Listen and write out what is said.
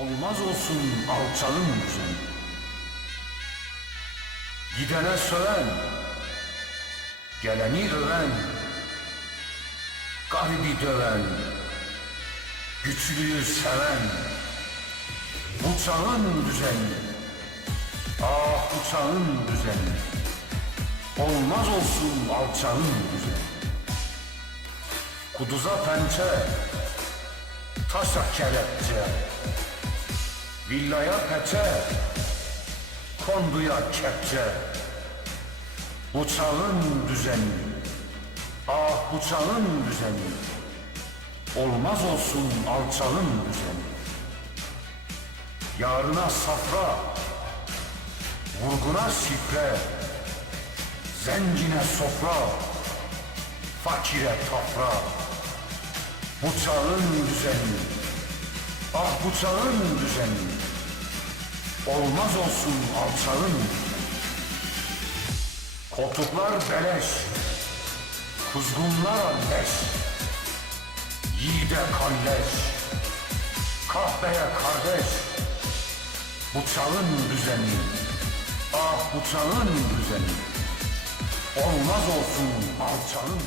Olmaz olsun alçalın düzen. Gidene söven, geleni öven, garibi döven, güçlüyü seven, bu çağın düzeni, ah bu çağın düzeni, olmaz olsun alçalın düzeni. Kuduza pençe, taşa kelepçe, villaya peçe, konduya kepçe. Bu düzeni, ah bu düzeni, olmaz olsun alçalın düzeni. Yarına safra, vurguna şifre, zengine sofra, fakire tafra. Bu düzeni, ah bu çağın düzeni, olmaz olsun alçalın. Koltuklar beleş, kuzgunlar leş, yiğide kalleş, kahveye kardeş. Bu çağın düzeni, ah bu çağın düzeni, olmaz olsun alçalın.